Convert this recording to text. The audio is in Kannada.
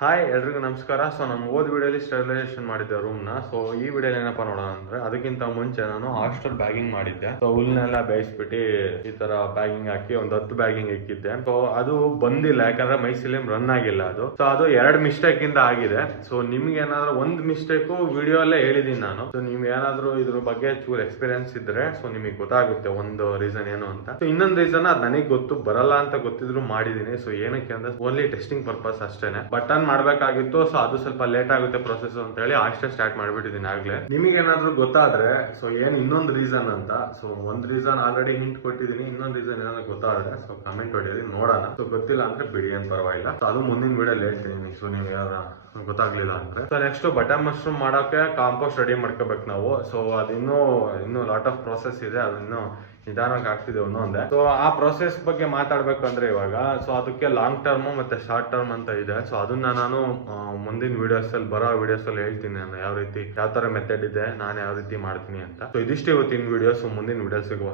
ಹಾಯ್ ಎಲ್ರಿಗೂ ನಮಸ್ಕಾರ. ಸೊ ನಾನು ವಿಡಿಯೋಲಿ ಸ್ಟೆರಿಲೈಸೇಷನ್ ಮಾಡಿದ್ದೆ ರೂಮ್ ನ. ಸೊ ಈ ವಿಡಿಯೋಲಿ ಏನಪ್ಪಾ ನೋಡೋಣ ಅಂದ್ರೆ, ಅದಕ್ಕಿಂತ ಮುಂಚೆ ನಾನು ಹಾಸ್ಟೆಲ್ ಬ್ಯಾಗಿಂಗ್ ಮಾಡಿದ್ದೆ. ಸೊ ಹುಲ್ನೆಲ್ಲ ಬೇಯಿಸ್ಬಿಟ್ಟು ಈ ತರ ಬ್ಯಾಗಿಂಗ್ ಹಾಕಿ ಒಂದು 10 ಬ್ಯಾಗಿಂಗ್ ಇಕ್ಕಿದ್ದೆ. ಸೊ ಅದು ಬಂದಿಲ್ಲ, ಯಾಕಂದ್ರೆ ಮೈಸಿಲಿಯಂ ರನ್ ಆಗಿಲ್ಲ ಅದು. ಸೊ ಅದು 2 ಮಿಸ್ಟೇಕ್ ಇಂದ ಆಗಿದೆ. ಸೊ ನಿಮ್ಗೆ ಏನಾದ್ರು ಒಂದು ಮಿಸ್ಟೇಕು ವಿಡಿಯೋ ಅಲ್ಲೇ ಹೇಳಿದೀನಿ ನಾನು. ಸೊ ನಿಮ್ಗೆ ಏನಾದ್ರು ಇದ್ರ ಬಗ್ಗೆ ಚೂರ್ ಎಕ್ಸ್ಪೀರಿಯನ್ಸ್ ಇದ್ರೆ ಸೊ ನಿಮಗೆ ಗೊತ್ತಾಗುತ್ತೆ ಒಂದು ರೀಸನ್ ಏನು ಅಂತ. ಸೊ ಇನ್ನೊಂದು ರೀಸನ್ ಅದು ನನಗೆ ಗೊತ್ತು, ಬರಲ್ಲ ಅಂತ ಗೊತ್ತಿದ್ರು ಮಾಡಿದೀನಿ. ಸೊ ಏನಕ್ಕೆ ಅಂದ್ರೆ ಓನ್ಲಿ ಟೆಸ್ಟಿಂಗ್ ಪರ್ಪಸ್ ಅಷ್ಟೇನೆ. ಬಟನ್ ಮಾಡ್ಬೇಕಾಗಿತ್ತು. ಸೊ ಅದು ಸ್ವಲ್ಪ ಲೇಟ್ ಆಗುತ್ತೆ ಪ್ರೊಸೆಸ್ ಅಂತ ಹೇಳಿ ಅಷ್ಟೇ ಸ್ಟಾರ್ಟ್ ಮಾಡ್ಬಿಟ್ಟಿದ್ದೀನಿ ಆಗ್ಲೇ. ನಿಮಗೆ ಏನಾದ್ರು ಗೊತ್ತಾದ್ರೆ ಸೊ ಏನ್ ಇನ್ನೊಂದು ರೀಸನ್ ಅಂತ, ಸೊ ಒಂದ್ ರೀಸನ್ ಆಲ್ರೆಡಿ ಹಿಂಟ್ ಕೊಟ್ಟಿದ್ದೀನಿ, ಇನ್ನೊಂದು ರೀಸನ್ ಏನಾದ್ರು ಗೊತ್ತಾದ್ರೆ ಸೊ ಕಮೆಂಟ್ ಹೊಡೆಯೋದು ನೋಡೋಣ. ಸೊ ಗೊತ್ತಿಲ್ಲ ಅಂದ್ರೆ ಬಿಡಿ, ಏನ್ ಪರವಾಗಿಲ್ಲ. ಸೊ ಅದು ಮುಂದಿನ ವಿಡಿಯೋ ಹೇಳ್ತೀನಿ. ಸೊ ನೀವು ಯಾರ ಗೊತ್ತಾಗ್ಲಿಲ್ಲ ಅಂದ್ರೆ. ಸೊ ನೆಕ್ಸ್ಟ್ ಬಟನ್ ಮಶ್ರೂಮ್ ಮಾಡೋಕೆ ಕಾಂಪೋಸ್ಟ್ ರೆಡಿ ಮಾಡ್ಕೋಬೇಕು ನಾವು. ಸೊ ಅದಿನ್ನೂ ಲಾಟ್ ಆಫ್ ಪ್ರೊಸೆಸ್ ಇದೆ, ಅದನ್ನು ನಿಧಾನಕ್ಕೆ ಆಗ್ತಿದೆ ಒಂದೊಂದೇ. ಸೊ ಆ ಪ್ರೊಸೆಸ್ ಬಗ್ಗೆ ಮಾತಾಡ್ಬೇಕಂದ್ರೆ ಇವಾಗ ಸೊ ಅದಕ್ಕೆ ಲಾಂಗ್ ಟರ್ಮ್ ಮತ್ತೆ ಶಾರ್ಟ್ ಟರ್ಮ್ ಅಂತ ಇದೆ. ಸೊ ಅದನ್ನ ನಾನು ಮುಂದಿನ ವಿಡಿಯೋಸ್ ಅಲ್ಲಿ ಬರೋ ವಿಡಿಯೋಸ್ ಅಲ್ಲಿ ಹೇಳ್ತೀನಿ, ನಾನು ಯಾವ ತರ ಮೆಥಡ್ ಇದೆ, ನಾನು ಯಾವ ರೀತಿ ಮಾಡ್ತೀನಿ ಅಂತ. ಸೊ ಇದಿಷ್ಟು ಇವತ್ತಿನ ವಿಡಿಯೋಸ್. ಮುಂದಿನ ವಿಡಿಯೋ ಸಿಗುವ.